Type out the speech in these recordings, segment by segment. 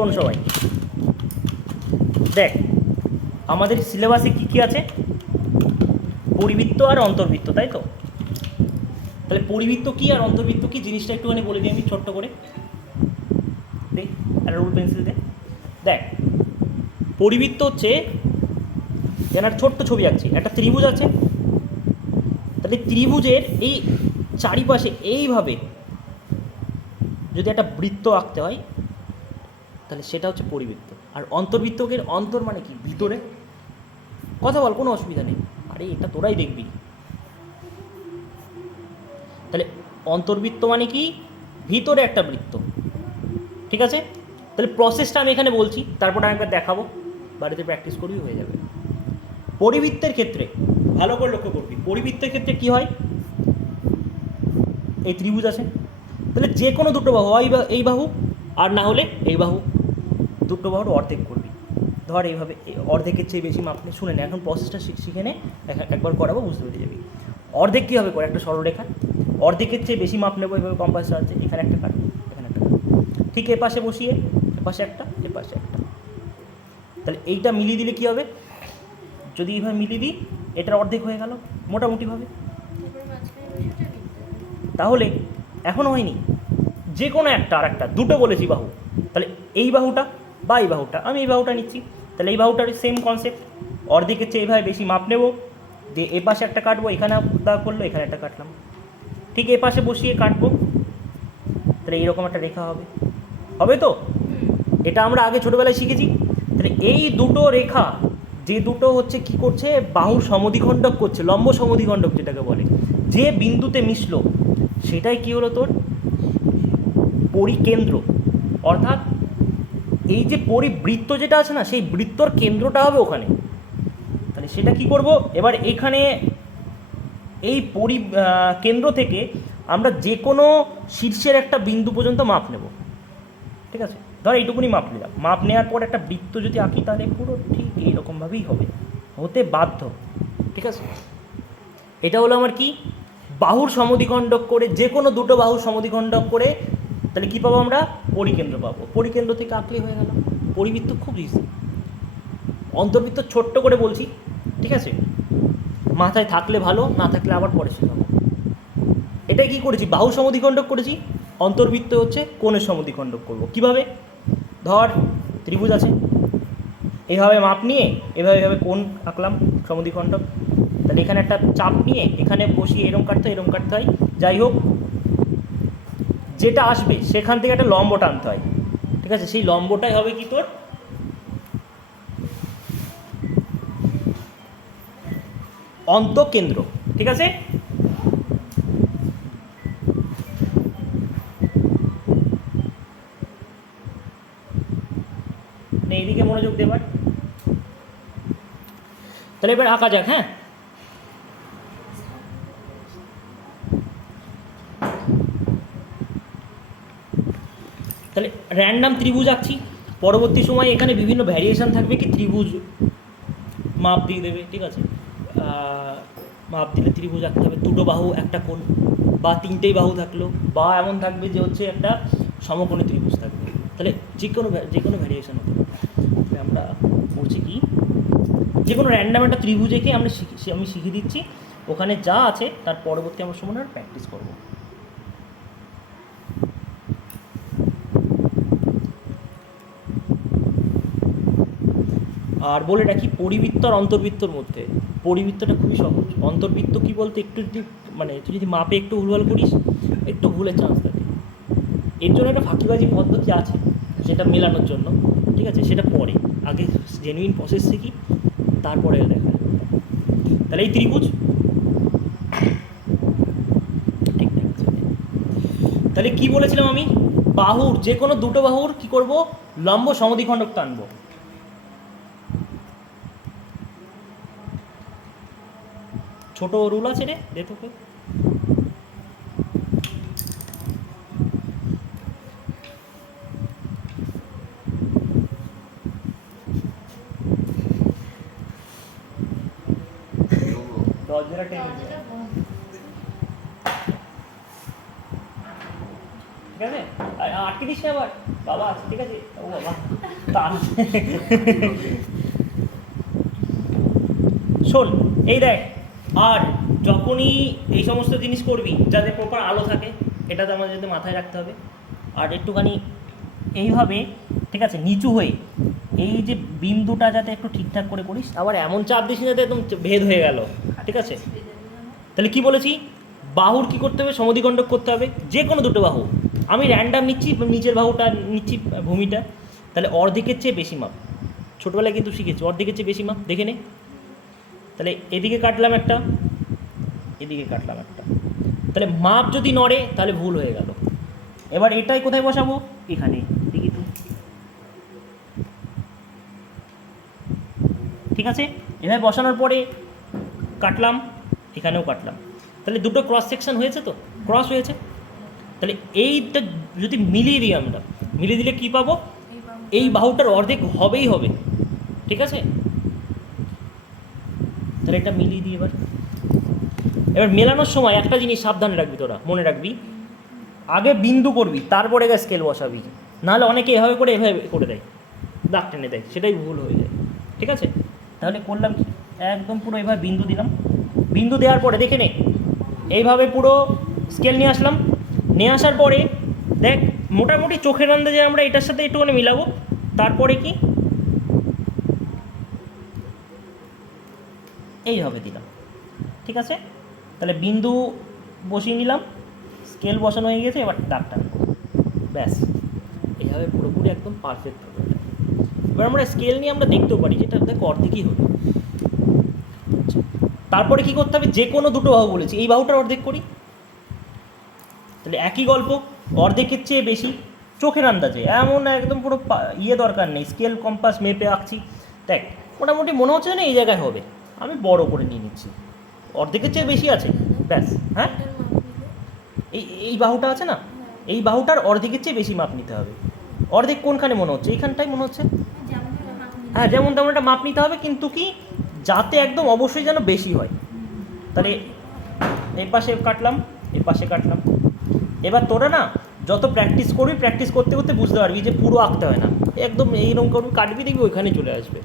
শোন সবাই। দেখ, আমাদের সিলেবাসে কি কি আছে? পরিবৃত্ত আর অন্তর্বৃত্ত, তাই তো? তাহলে পরিবৃত্ত কি আর অন্তর্বৃত্ত কি? জিনিসটা একটুখানি বলে দিই আমি, ছোট্ট করে। দে, একটা রুল পেন্সিল দে। দেখ, পরিবৃত্ত হচ্ছে একটা ছোট্ট ছবি আঁকছি, একটা ত্রিভুজ আছে। তাহলে ত্রিভুজের এই চারিপাশে এইভাবে যদি একটা বৃত্ত আঁকতে হয় তাহলে সেটা হচ্ছে পরিবৃত্ত। আর অন্তর্বৃত্তকের অন্তর মানে কি? ভিতরে। কথা বল, কোনো অসুবিধা নেই। আরে, এটা তোরাই দেখবি। তাহলে অন্তর্বৃত্ত মানে কি? ভিতরে একটা বৃত্ত। ঠিক আছে? তাহলে প্রসেসটা আমি এখানে বলছি, তারপর আমি একবার দেখাবো। বাড়িতে প্র্যাকটিস করবি হয়ে যাবে। পরিবৃত্তের ক্ষেত্রে, ভালো করে লক্ষ্য করবি। পরিবৃত্তের ক্ষেত্রে কি হয়? এই ত্রিভুজ আছে। তাহলে যে কোনো দুটো বাহু, হয় এই বাহু, আর না হলে এই বাহু। দুটো বাহুর অর্ধেক করবি। ধর এইভাবে অর্ধেকের চেয়ে বেশি মাপ শুনে নে, এখন প্রসেসটা শিখ- নে একবার করাবো, বুঝতে পেরে যাবি। অর্ধেক কীভাবে করে? একটা সরলরেখা। অর্ধেকের চেয়ে বেশি মাপ নেব এইভাবে কম্পাস আছে এখানে একটা কাটবো এখানে একটা ঠিক এ পাশে বসিয়ে এ পাশে একটা এ পাশে একটা। তাহলে এইটা মিলিয়ে দিলে কী হবে? যদি এইভাবে মিলিয়ে দিই, এটার অর্ধেক হয়ে গেল, মোটামুটিভাবে। তাহলে এখনও হয়নি। যে কোনো একটা আর একটা, দুটো বলেছি বাহু। তাহলে এই বাহুটা বা এই বাহুটা। আমি এই বাহুটা নিচ্ছি। তাহলে এই বাহুটার সেম কনসেপ্ট অর্ধেকের চেয়ে এইভাবে বেশি মাপ নেব। দিয়ে এ পাশে একটা কাটবো এখানে দা করল এখানে একটা কাটলাম। ঠিক এ পাশে বসিয়ে কাটবো। তাহলে এইরকম একটা রেখা হবে। হবে তো? এটা আমরা আগে ছোটোবেলায় শিখেছি। তাহলে এই দুটো রেখা যে দুটো হচ্ছে কি করছে বাহু সমদ্বিখণ্ডক করছে লম্ব সমদ্বিখণ্ডক যেটাকে বলে যে বিন্দুতে মিশলো সেটাই কি হলো তোর? পরিকেন্দ্র। অর্থাৎ এই যে পরিবৃত্ত যেটা আছে না, সেই বৃত্তর কেন্দ্রটা হবে ওখানে। তাহলে সেটা কি করব? এবার এখানে এই পরি কেন্দ্র থেকে আমরা যে কোনো শীর্ষের একটা বিন্দু পর্যন্ত মাপ নেব। ঠিক আছে? ধর এইটুকুনি মাপ নিলাম। মাপ নেওয়ার পর একটা বৃত্ত যদি আঁকি, তাহলে পুরো ঠিক এইরকমভাবেই হবে। হতে বাধ্য। ঠিক আছে? এটা হলো আমার কি? বাহুর সমদ্বিখণ্ডক করে যে কোনো দুটো বাহুর সমধিখণ্ডক করে তাহলে কী পাবো আমরা? পরিকেন্দ্র পাবো। পরিকেন্দ্র থেকে আঁকলে হয়ে গেল। পরিবৃত্ত খুব ইজি অন্তর্বৃত্ত ছোট্ট করে বলছি, ঠিক আছে? মাথায় থাকলে ভালো, না থাকলে আবার পরে শেখাবো। এটাই কি করেছি? বাহু সমদ্বিখণ্ডক করেছি। অন্তর্বৃত্ত হচ্ছে কোণের সমদ্বিখণ্ডক করব। কীভাবে? ধর, ত্রিভুজ আছে। এভাবে মাপ নিয়ে এভাবে এভাবে কোণ আঁকলাম সমদ্বিখণ্ডক তাহলে এখানে একটা চাপ নিয়ে এখানে বসিয়ে এরম কাটতে হয়, এরম কাটতে হয়। যাই হোক যেটা আসবে, সেখান থেকে একটা লম্ব টানতে হয়। ঠিক আছে? সেই লম্বটাই হবে কি তোর? অন্তকেন্দ্র। ঠিক আছে? এইদিকে মনোযোগ দেবার তাহলে এবার আঁকা যাক হ্যাঁ তাহলে র্যান্ডাম ত্রিভুজ আঁকছি। পরবর্তী সময় এখানে বিভিন্ন ভ্যারিয়েশন থাকবে কি ত্রিভুজ মাপ দিয়ে দেবে, ঠিক আছে? মাপ দিলে ত্রিভুজ আঁকতে হবে। দুটো বাহু, একটা কোণ, বা তিনটেই বাহু থাকল, বা এমন থাকবে যে হচ্ছে একটা সমকোণী ত্রিভুজ থাকবে। তাহলে যে কোনো যে কোনো ভ্যারিয়েশন হতে পারে। আমরা করছি কি? যে কোনো র্যান্ডাম একটা ত্রিভুজেকে আমরা শিখি, আমি শিখিয়ে দিচ্ছি। ওখানে যা আছে, তার পরবর্তী আমার সময় প্র্যাকটিস করব। আর বলে রাখি পরিবৃত্ত আর অন্তর্বৃত্তর মধ্যে। পরিবৃত্তটা খুবই সহজ। অন্তর্বৃত্ত কি বলতে একটু যদি মানে তুই যদি মাপে একটু ভুলভাল করিস, একটু ভুলের চান্স থাকে এর জন্য একটা ফাঁকিবাজি পদ্ধতি আছে, সেটা মেলানোর জন্য। ঠিক আছে? সেটা পরে। আগে জেনুইন প্রসেস শিখি, তারপরে দেখা তাহলে এই ত্রিভুজ। তাহলে কি বলেছিলাম আমি? বাহুর যে কোনো দুটো বাহুর কি করব? লম্ব সমদ্বিখণ্ডক টানবো। ছোট রুল আছে রে, দে তোকে। দরজাটা টেনে। ঠিক আছে? আটকে দিস না আবার। বাবা আছে ঠিক আছে। ও বাবা, তার। শোন, এই দেখ আর যখনই এই সমস্ত জিনিস করবি, যাতে প্রপার আলো থাকে, এটা তো আমাদের মাথায় রাখতে হবে। আর একটুখানি এইভাবে, ঠিক আছে, নিচু হয়ে এই যে বিন্দুটা যাতে একটু ঠিকঠাক করে করিস, আবার এমন চাপ দিস যাতে একদম ভেদ হয়ে গেল, ঠিক আছে? তাহলে কি বলেছি? বাহুর কি করতে হবে? সমদ্বিখণ্ডক করতে হবে। যে কোনো দুটো বাহু। আমি র্যান্ডাম নিচ্ছি, নিচের বাহুটা নিচ্ছি, ভূমিটা। তাহলে অর্ধেকের চেয়ে বেশি মাপ। ছোটোবেলায় কিন্তু শিখেছি, অর্ধেকের চেয়ে বেশি মাপ। দেখে নে। তাহলে এদিকে কাটলাম একটা এদিকে কাটলাম একটা। তাহলে মাপ যদি নড়ে তাহলে ভুল হয়ে গেল। এবার এটাই কোথায় বসাবো? এখানে দেখি তো। ঠিক আছে? এভাবে বসানোর পরে কাটলাম এখানেও কাটলাম। তাহলে দুটো ক্রস সেকশন হয়েছে তো? ক্রস হয়েছে? তাহলে এইটা যদি মিলিয়ে দিই আমরা মিলিয়ে দিলে কি পাবো? এই বাহুটার অর্ধেক হবেই হবে। ঠিক আছে? তাহলে এটা মিলিয়ে দিই এবার। এবার মেলানোর সময় একটা জিনিস সাবধানে রাখবি তোরা, মনে রাখবি। আগে বিন্দু করবি, তারপরে গা স্কেল বসাবি। নাহলে অনেকে এভাবে করে এভাবে করে দেয়, দাগ টেনে দেয়, সেটাই ভুল হয়ে যায়। ঠিক আছে? তাহলে করলাম কি? একদম পুরো এভাবে বিন্দু দিলাম। বিন্দু দেওয়ার পরে দেখে নে, এইভাবে পুরো স্কেল নিয়ে আসলাম। নিয়ে আসার পরে দেখ, মোটামুটি চোখের আন্দাজে আমরা এটার সাথে একটুখানি মিলাবো। তারপরে কি? এইভাবে দিলাম। ঠিক আছে? তাহলে বিন্দু বসিয়ে নিলাম। স্কেল বসানো হয়ে গেছে, এবার দাগ ব্যাস। এইভাবে পুরোপুরি একদম পারফেক্ট হবে। এবার আমরা স্কেল নিয়ে আমরা দেখতেও পারি, যেটা দেখ অর্ধেকই হলো। তারপরে কি করতে হবে? যে কোনো দুটো বাহু বলেছি। এই বাহুটার অর্ধেক করি। তাহলে একই গল্প, অর্ধেকের চেয়ে বেশি চোখের আন্দাজে। এমন একদম পুরো ইয়ে দরকার নেই। স্কেল কম্পাস মেপে আঁকছি। দেখ, মোটামুটি মনে হচ্ছে না এই জায়গায় হবে। আমি বড় করে নিয়ে নিচ্ছি। অর্ধেকের চেয়ে বেশি আছে। ব্যাস হ্যাঁ? এই এই বাহুটা আছে না? এই বাহুটার অর্ধেকের চেয়ে বেশি মাপ নিতে হবে। অর্ধেক কোনখানে মনে হচ্ছে? এইখানটাই মনে হচ্ছে। হ্যাঁ যেমন তেমন একটা মাপ নিতে হবে, কিন্তু কি যাতে একদম অবশ্যই যেন বেশি হয়। তাহলে এই পাশে কাটলাম এই পাশে কাটলাম। এবার তোরা না যত প্র্যাকটিস করবি প্র্যাকটিস করতে করতে বুঝতে পারবি যে পুরো আঁকতে হয় না। একদম এইরকম করবি কাটবি দেখবি ওইখানে চলে আসবে।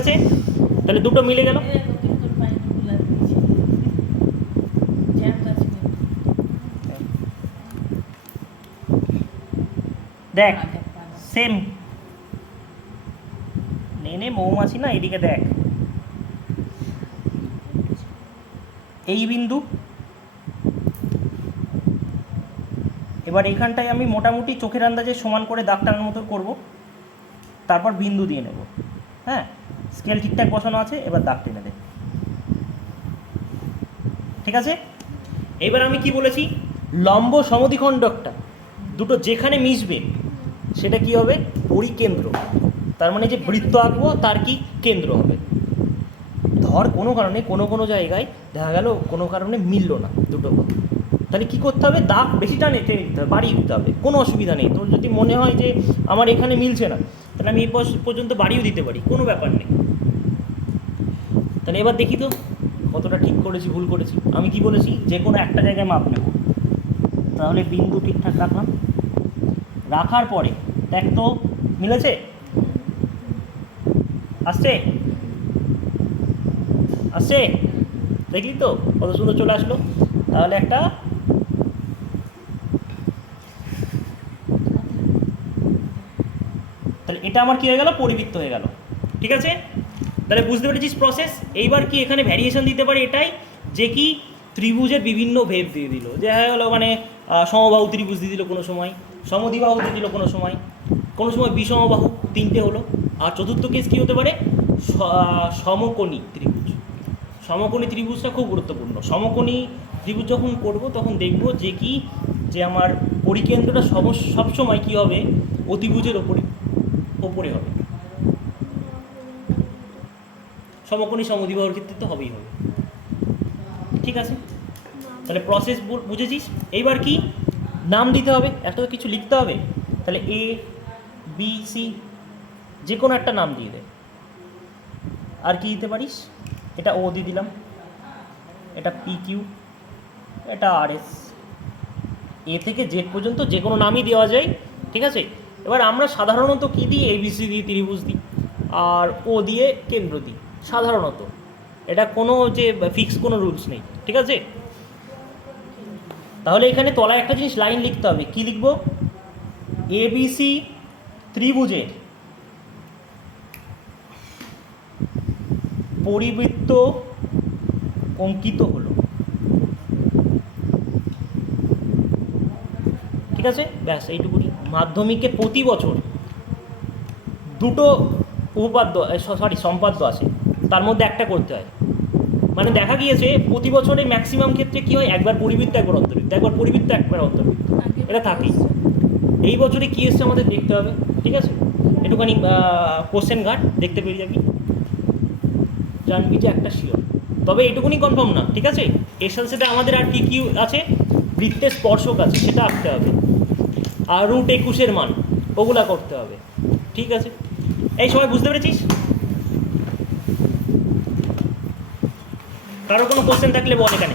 আছে? তাহলে দুটো মিলে গেল। দেখো, সেম নে নে মৌমাছি না এদিকে দেখ। এই বিন্দু। এবার এখানটায় আমি মোটামুটি চোখের আন্দাজে সমান করে দাগ টানার মতো করব। তারপর বিন্দু দিয়ে নেব। হ্যাঁ স্কেল ঠিকঠাক বসানো আছে, এবার দাগ টেনে দে। ঠিক আছে? এবার আমি কি বলেছি? লম্ব সমদ্বিখণ্ডকটা দুটো যেখানে মিশবে, সেটা কি হবে? পরিকেন্দ্র। তার মানে যে বৃত্ত আঁকবো, তার কি কেন্দ্র হবে? ধর কোনো কারণে কোনো কোনো জায়গায় দেখা গেল কোনো কারণে মিলল না দুটো তাহলে কি করতে হবে? দাগ বেশি টানে দিতে হবে, বাড়িয়ে দিতে হবে। কোনো অসুবিধা নেই। তোর যদি মনে হয় যে আমার এখানে মিলছে না তাহলে আমি এই পর্যন্ত বাড়িও দিতে পারি, কোনো ব্যাপার নেই। তাহলে এবার দেখি তো, কতটা ঠিক করেছি, ভুল করেছি। আমি কি বলেছি? যে কোনো একটা জায়গায় মাপ নেব। তাহলে বিন্দু ঠিকঠাক রাখলাম। রাখার পরে, দেখ তো, মিলেছে? আসছে? আসছে? দেখলি তো, কত সুন্দর চলে আসলো। তাহলে একটা তাহলে এটা আমার কি হয়ে গেল? পরিবৃত্ত হয়ে গেল। ঠিক আছে? তাহলে বুঝতে পেরেছিস প্রসেস এইবার কি এখানে ভ্যারিয়েশন দিতে পারে এটাই? যে কি ত্রিভুজের বিভিন্ন ভেদ দিয়ে দিল। যে হয়ে গেলো মানে সমবাহু ত্রিভুজ দিয়ে দিল কোনো সময়, সমদ্বিবাহু দিয়ে দিল কোনো সময় কোনো সময় বিষমবাহু তিনটে হলো। আর চতুর্থ কেস কী হতে পারে? সমকোণী ত্রিভুজ। সমকোণী ত্রিভুজটা খুব গুরুত্বপূর্ণ। সমকোণী ত্রিভুজ যখন করব, তখন দেখব যে কি, যে আমার পরিকেন্দ্রটা সব, সবসময় কী হবে? অতিভুজের ওপরে। ওপরে হবে। সমকোণী সমদ্বিবাহুর ক্ষেত্রে তো হবেই হবে। ঠিক আছে? তাহলে প্রসেস বুঝেছিস? এইবার কি? নাম দিতে হবে একটা তো কিছু লিখতে হবে। তাহলে এ বি সি যে কোনো একটা নাম দিয়ে দে। আর কি দিতে পারিস? এটা ও দিয়ে দিলাম। এটা পি কিউ এটা আর এস এ থেকে জেড পর্যন্ত যে কোনো নামই দেওয়া যায়। ঠিক আছে? এবার আমরা সাধারণত কী দিই? এবিসি দিই ত্রিভুজ দিই। আর ও দিয়ে কেন্দ্র দিই। সাধারণত। এটা কোনো যে ফিক্স কোনো রুলস নেই। ঠিক আছে? তাহলে এখানে তলায় একটা জিনিস লাইন লিখতে হবে। কি লিখব? এবিসি ত্রিভুজের পরিবৃত্ত অঙ্কিত হলো। ঠিক আছে? ব্যাস এইটুকুনি মাধ্যমিকে প্রতি বছর দুটো উপপাদ্য সরি সম্পাদ্য আছে তার মধ্যে একটা করতে হয়। মানে দেখা গিয়েছে প্রতি বছরে ম্যাক্সিমাম ক্ষেত্রে কি হয়? একবার পরিবৃত্ত একবার অন্তর্বৃত্ত। একবার পরিবৃত্ত একবার অন্তর্বৃত্ত। এটা থাকেই। এই বছরে কী এসছে আমাদের দেখতে হবে ঠিক আছে? একটুখানি কোশ্চেন ঘাট দেখতে পেয়ে যাবি। জানবি যে একটা শিওর তবে এটুকুনি কনফার্ম না ঠিক আছে? এর সাথে সাথে আমাদের আর কি কি আছে? বৃত্তের স্পর্শক আছে সেটা আঁকতে হবে। আর রুট একুশের মান, ওগুলা করতে হবে, ঠিক আছে? এই সময় বুঝতে পেরেছিস? কারও কোনো কোশ্চেন থাকলে বল এখানে।